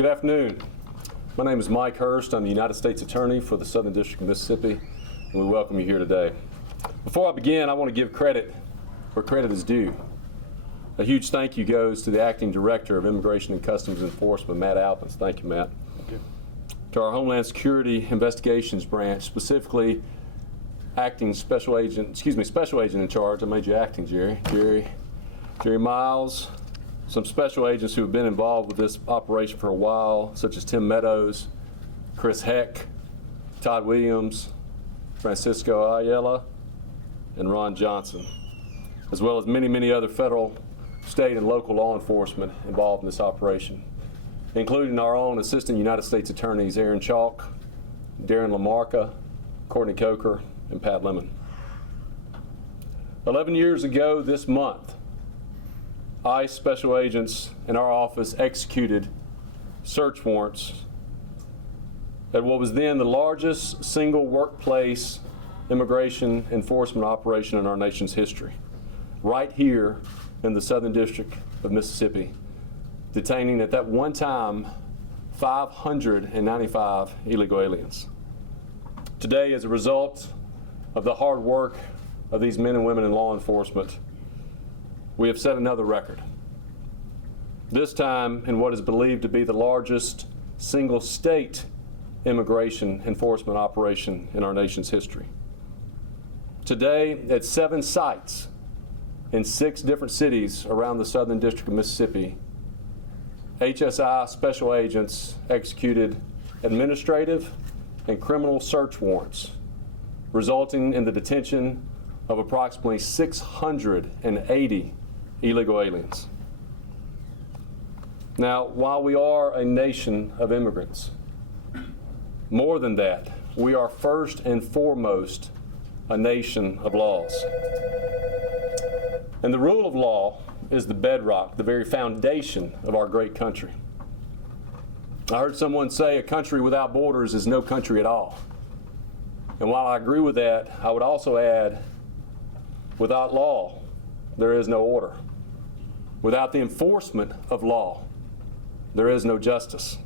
Good afternoon. My name is Mike Hurst. I'm the United States Attorney for the Southern District of Mississippi, and we welcome you here today. Before I begin, I want to give credit where credit is due. A huge thank you goes to the Acting Director of Immigration and Customs Enforcement, Matthew Albence. Thank you, Matt. Thank you. To our Homeland Security Investigations Branch, specifically Special Agent in charge. I made you acting, Jere Miles. Some special agents who have been involved with this operation for a while, such as Tim Meadows, Chris Heck, Todd Williams, Francisco Ayala, and Ron Johnson, as well as many, many other federal, state, and local law enforcement involved in this operation, including our own Assistant United States Attorneys Aaron Chalk, Darren Lamarca, Courtney Coker, and Pat Lemon. 11 years ago this month, ICE special agents in our office executed search warrants at what was then the largest single workplace immigration enforcement operation in our nation's history, right here in the Southern District of Mississippi, detaining at that one time 595 illegal aliens. Today, as a result of the hard work of these men and women in law enforcement, we have set another record, this time in what is believed to be the largest single state immigration enforcement operation in our nation's history. Today, at 7 sites in 6 different cities around the Southern District of Mississippi, HSI special agents executed administrative and criminal search warrants, resulting in the detention of approximately 680 illegal aliens. Now, while we are a nation of immigrants, more than that, we are first and foremost a nation of laws. And the rule of law is the bedrock, the very foundation of our great country. I heard someone say a country without borders is no country at all. And while I agree with that, I would also add, without law, there is no order. Without the enforcement of law, there is no justice.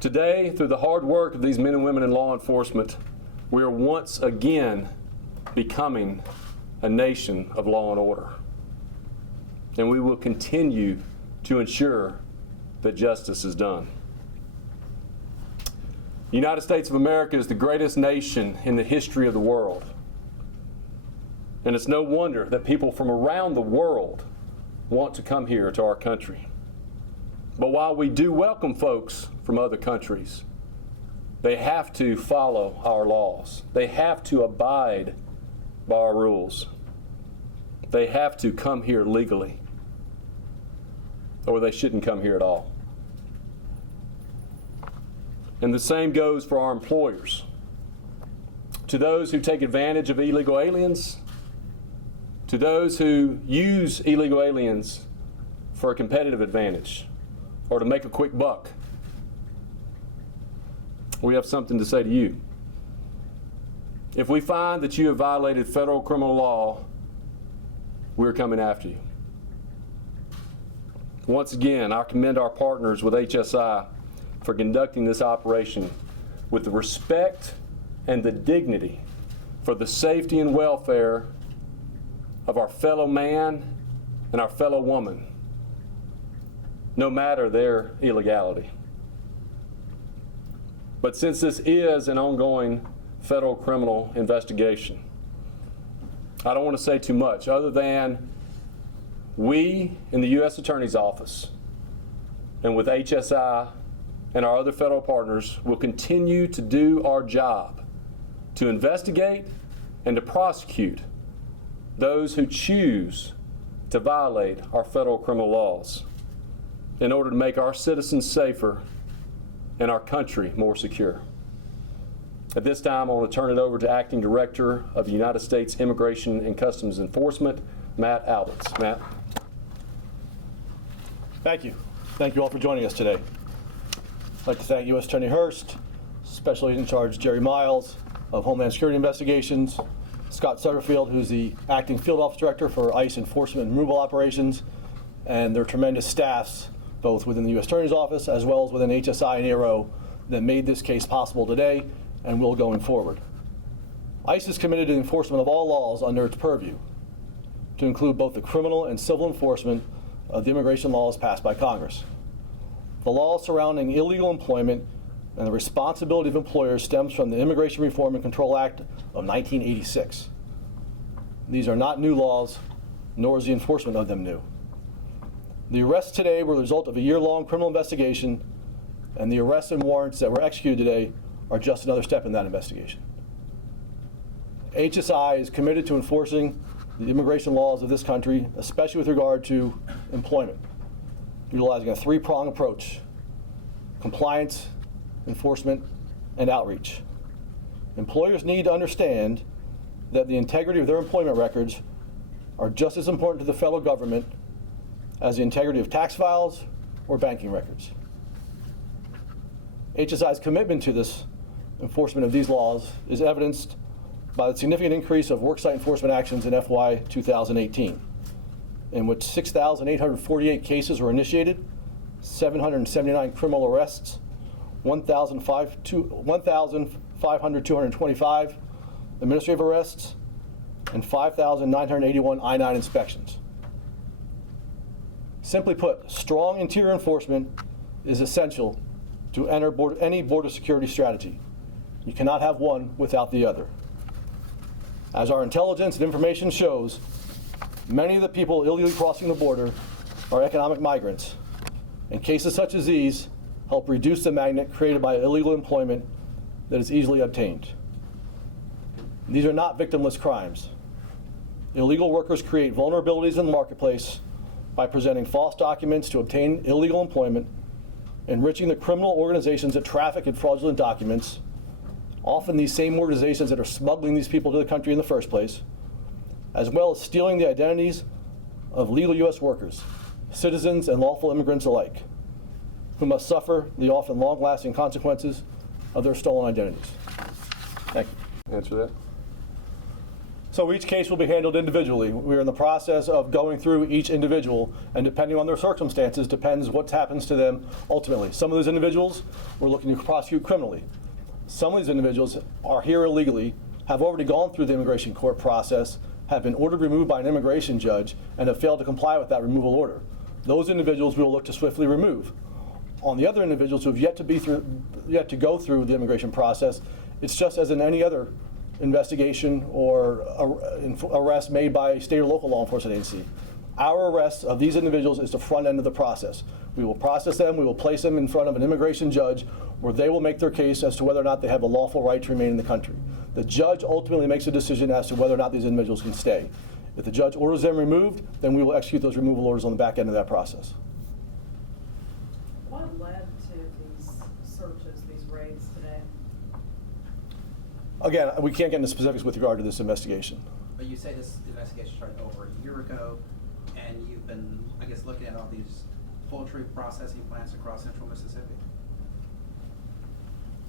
Today, through the hard work of these men and women in law enforcement, we are once again becoming a nation of law and order. And we will continue to ensure that justice is done. The United States of America is the greatest nation in the history of the world. And it's no wonder that people from around the world want to come here to our country. But while we do welcome folks from other countries, they have to follow our laws. They have to abide by our rules. They have to come here legally, or they shouldn't come here at all. And the same goes for our employers. To those who take advantage of illegal aliens, to those who use illegal aliens for a competitive advantage or to make a quick buck, we have something to say to you. If we find that you have violated federal criminal law, we're coming after you. Once again, I commend our partners with HSI for conducting this operation with the respect and the dignity for the safety and welfare of our fellow man and our fellow woman, no matter their illegality. But since this is an ongoing federal criminal investigation, I don't want to say too much other than we in the U.S. Attorney's Office and with HSI and our other federal partners will continue to do our job to investigate and to prosecute those who choose to violate our federal criminal laws in order to make our citizens safer and our country more secure. At this time, I want to turn it over to Acting Director of the United States Immigration and Customs Enforcement, Matt Albence. Matt. Thank you. Thank you all for joining us today. I'd like to thank U.S. Attorney Hurst, Special Agent in Charge Jere Miles of Homeland Security Investigations, Scott Sutterfield, who's the Acting Field Office Director for ICE Enforcement and Removal Operations, and their tremendous staffs both within the U.S. Attorney's Office as well as within HSI and ARO, that made this case possible today and will going forward. ICE is committed to the enforcement of all laws under its purview, to include both the criminal and civil enforcement of the immigration laws passed by Congress. The law surrounding illegal employment and the responsibility of employers stems from the Immigration Reform and Control Act of 1986. These are not new laws, nor is the enforcement of them new. The arrests today were the result of a year-long criminal investigation, and the arrests and warrants that were executed today are just another step in that investigation. HSI is committed to enforcing the immigration laws of this country, especially with regard to employment, utilizing a three-pronged approach: compliance, enforcement, and outreach. Employers need to understand that the integrity of their employment records are just as important to the federal government as the integrity of tax files or banking records. HSI's commitment to this enforcement of these laws is evidenced by the significant increase of worksite enforcement actions in FY 2018, in which 6,848 cases were initiated, 779 criminal arrests, 1,525 administrative arrests, and 5,981 I-9 inspections. Simply put, strong interior enforcement is essential to enter any border security strategy. You cannot have one without the other. As our intelligence and information shows, many of the people illegally crossing the border are economic migrants, and cases such as these help reduce the magnet created by illegal employment that is easily obtained. These are not victimless crimes. Illegal workers create vulnerabilities in the marketplace by presenting false documents to obtain illegal employment, enriching the criminal organizations that traffic in fraudulent documents, often these same organizations that are smuggling these people to the country in the first place, as well as stealing the identities of legal U.S. workers, citizens and lawful immigrants alike, who must suffer the often long-lasting consequences of their stolen identities. Thank you. Answer that. So each case will be handled individually. We're in the process of going through each individual, and depending on their circumstances, depends what happens to them ultimately. Some of those individuals we're looking to prosecute criminally. Some of these individuals are here illegally, have already gone through the immigration court process, have been ordered removed by an immigration judge, and have failed to comply with that removal order. Those individuals we will look to swiftly remove. On the other individuals who have yet to go through the immigration process, it's just as in any other investigation or arrest made by a state or local law enforcement agency. Our arrest of these individuals is the front end of the process. We will process them, we will place them in front of an immigration judge where they will make their case as to whether or not they have a lawful right to remain in the country. The judge ultimately makes a decision as to whether or not these individuals can stay. If the judge orders them removed, then we will execute those removal orders on the back end of that process. What led to these searches, these raids today? Again, we can't get into specifics with regard to this investigation. But you say this investigation started over a year ago, and you've been, I guess, looking at all these poultry processing plants across central Mississippi?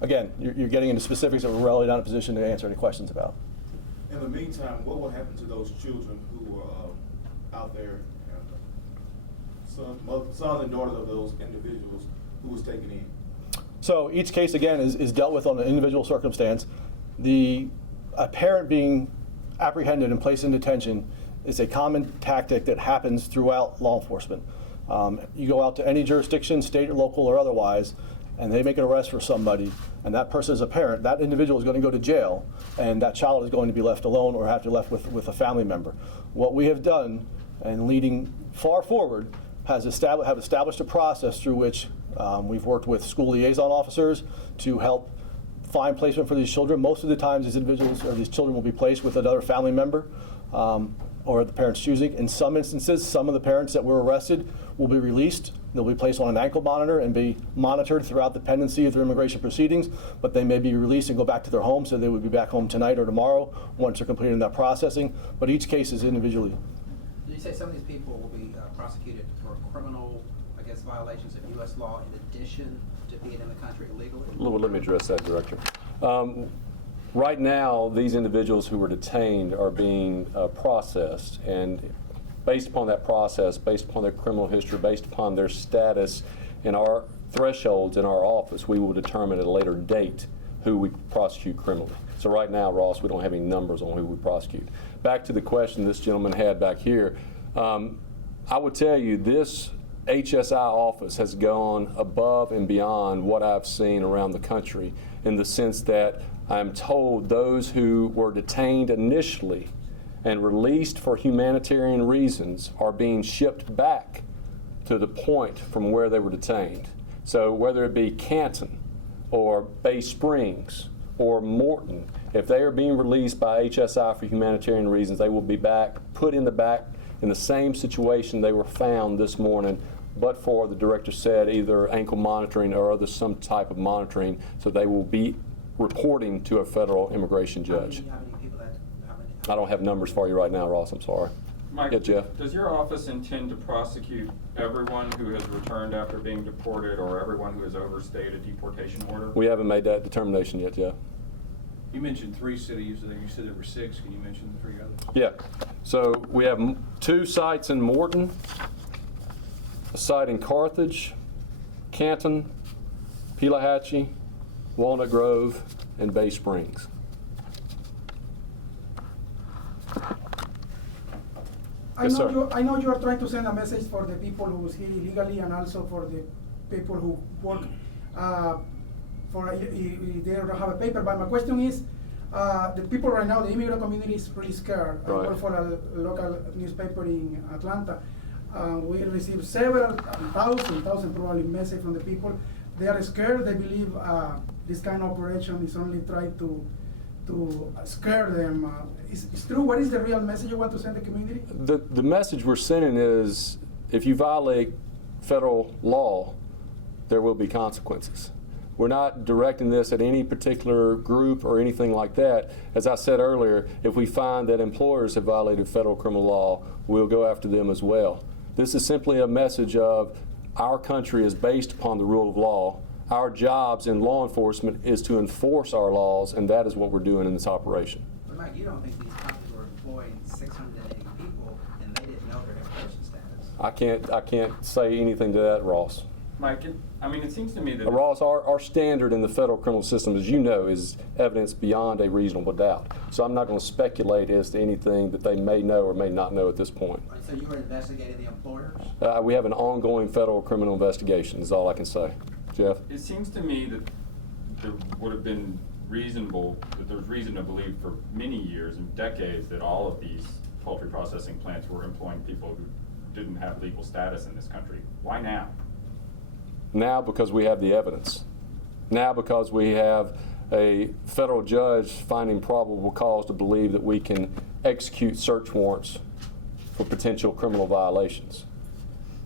Again, you're getting into specifics that we're really not in a position to answer any questions about. In the meantime, what will happen to those children who were out there, son and daughter of those individuals who was taken in? So each case, again, is dealt with on an individual circumstance. A parent being apprehended and placed in detention is a common tactic that happens throughout law enforcement. You go out to any jurisdiction, state or local or otherwise, and they make an arrest for somebody, and that person is a parent, that individual is going to go to jail, and that child is going to be left alone or have to be left with a family member. What we have done, and leading far forward, have established a process through which we've worked with school liaison officers to help find placement for these children. Most of the times these individuals or these children will be placed with another family member or the parents choosing. In some instances, some of the parents that were arrested will be released. They'll be placed on an ankle monitor and be monitored throughout the pendency of their immigration proceedings, but they may be released and go back to their home, so they would be back home tonight or tomorrow once they're completing that processing. But each case is individually. Did you say some of these people will be prosecuted for criminal, I guess, violations of U.S. law in addition to being in the country illegally? Well, let me address that, Director. Right now, these individuals who were detained are being processed, and based upon that process, based upon their criminal history, based upon their status in our thresholds in our office, we will determine at a later date who we prosecute criminally. So right now, Ross, we don't have any numbers on who we prosecute. Back to the question this gentleman had back here, I would tell you this HSI office has gone above and beyond what I've seen around the country, in the sense that I'm told those who were detained initially and released for humanitarian reasons are being shipped back to the point from where they were detained. So whether it be Canton or Bay Springs or Morton, if they are being released by HSI for humanitarian reasons, they will be put in the same situation they were found this morning, but for, the director said, either ankle monitoring or some type of monitoring, so they will be reporting to a federal immigration judge. How many people I don't have numbers for you right now, Ross, I'm sorry. Mike, Yeah, Jeff? does your office intend to prosecute everyone who has returned after being deported or everyone who has overstayed a deportation order? We haven't made that determination yet, Jeff. You mentioned 3 cities, and you said there were 6. Can you mention the 3 others? Yeah, so we have 2 sites in Morton, a site in Carthage, Canton, Pelahatchie, Walnut Grove, and Bay Springs. Yes, sir. I know you are trying to send a message for the people who is here illegally and also for the people who work they don't have a paper. But my question is, the people right now, the immigrant community is pretty scared. Right. I work for a local newspaper in Atlanta. We receive several thousand probably messages from the people. They are scared. They believe this kind of operation is only trying to scare them. It's true. What is the real message you want to send the community? The message we're sending is, if you violate federal law, there will be consequences. We're not directing this at any particular group or anything like that. As I said earlier, if we find that employers have violated federal criminal law, we'll go after them as well. This is simply a message of our country is based upon the rule of law. Our jobs in law enforcement is to enforce our laws, and that is what we're doing in this operation. But Mike, you don't think these companies were employing 680 people and they didn't know their immigration status? I can't say anything to that, Ross. Mike, it seems to me that Ross, our standard in the federal criminal system, as you know, is evidence beyond a reasonable doubt. So I'm not going to speculate as to anything that they may know or may not know at this point. So you were investigating the employers? We have an ongoing federal criminal investigation, is all I can say. Jeff? it seems to me that there would have been that there's reason to believe for many years and decades that all of these poultry processing plants were employing people who didn't have legal status in this country. Why now? Now because we have the evidence. Now because we have a federal judge finding probable cause to believe that we can execute search warrants for potential criminal violations.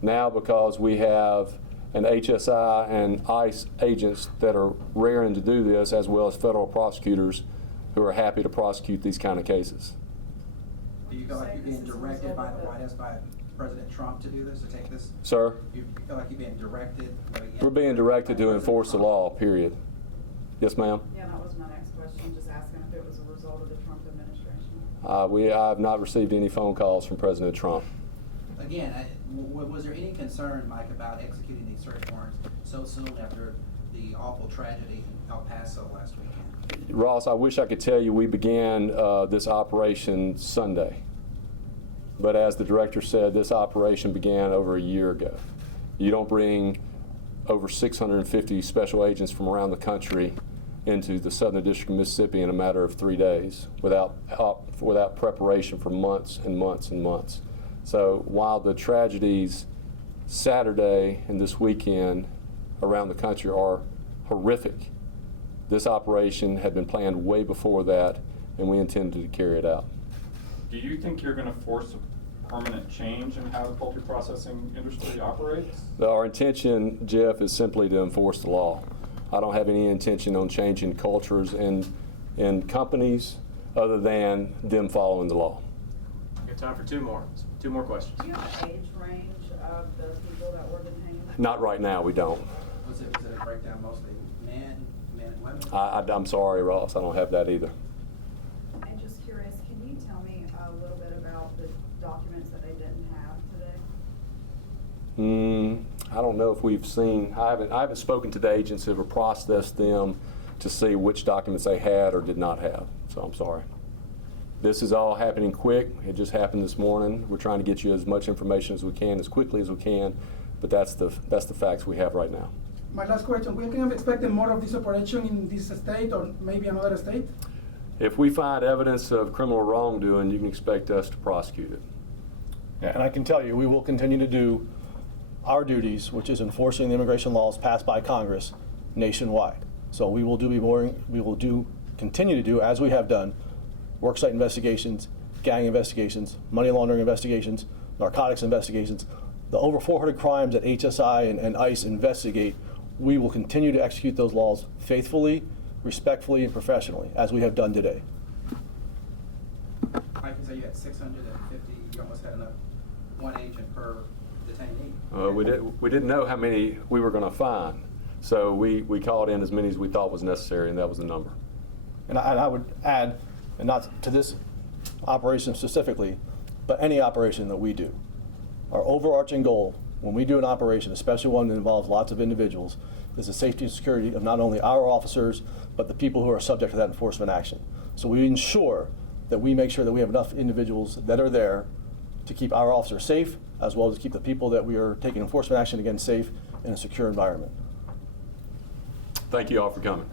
Now because we have an HSI and ICE agents that are raring to do this, as well as federal prosecutors who are happy to prosecute these kind of cases. Do you feel like you're being directed by the White House, by President Trump to do this, to take this? Sir? You feel like you're being directed? We're being directed to enforce the law, period. Yes, ma'am? Yeah, that was my next question, just asking if it was a result of the Trump administration. I have not received any phone calls from President Trump. Again, was there any concern, Mike, about executing these search warrants so soon after the awful tragedy in El Paso last weekend? Ross, I wish I could tell you we began this operation Sunday. But as the director said, this operation began over a year ago. You don't bring over 650 special agents from around the country into the Southern District of Mississippi in a matter of 3 days without preparation for months and months and months. So while the tragedies Saturday and this weekend around the country are horrific, this operation had been planned way before that, and we intended to carry it out. Do you think you're going to force a permanent change in how the poultry processing industry operates? Our intention, Jeff, is simply to enforce the law. I don't have any intention on changing cultures in companies other than them following the law. We have time for two more questions. Do you have an age range of the people that were detained? Not right now, we don't. Was it a breakdown mostly men and women? I'm sorry, Ross, I don't have that either. And just curious, can you tell me a little bit about the documents that they didn't I don't know if we've seen, I haven't spoken to the agents who have processed them to see which documents they had or did not have, so I'm sorry. This is all happening quick. It just happened this morning. We're trying to get you as much information as we can, as quickly as we can, but that's the facts we have right now. My last question, we can expect more of this operation in this state or maybe another state? If we find evidence of criminal wrongdoing, you can expect us to prosecute it. And I can tell you, we will continue to do our duties, which is enforcing the immigration laws passed by Congress nationwide. So we will continue to do, as we have done, worksite investigations, gang investigations, money laundering investigations, narcotics investigations. The over 400 crimes that HSI and ICE investigate, we will continue to execute those laws faithfully, respectfully, and professionally, as we have done today. Mike, you said you had 650, you almost had enough, one agent per detainee. We didn't know how many we were going to find, so we called in as many as we thought was necessary, and that was the number. And I would add, and not to this operation specifically, but any operation that we do, our overarching goal when we do an operation, especially one that involves lots of individuals, is the safety and security of not only our officers, but the people who are subject to that enforcement action. So we ensure that we make sure that we have enough individuals that are there to keep our officers safe, as well as keep the people that we are taking enforcement action against safe in a secure environment. Thank you all for coming.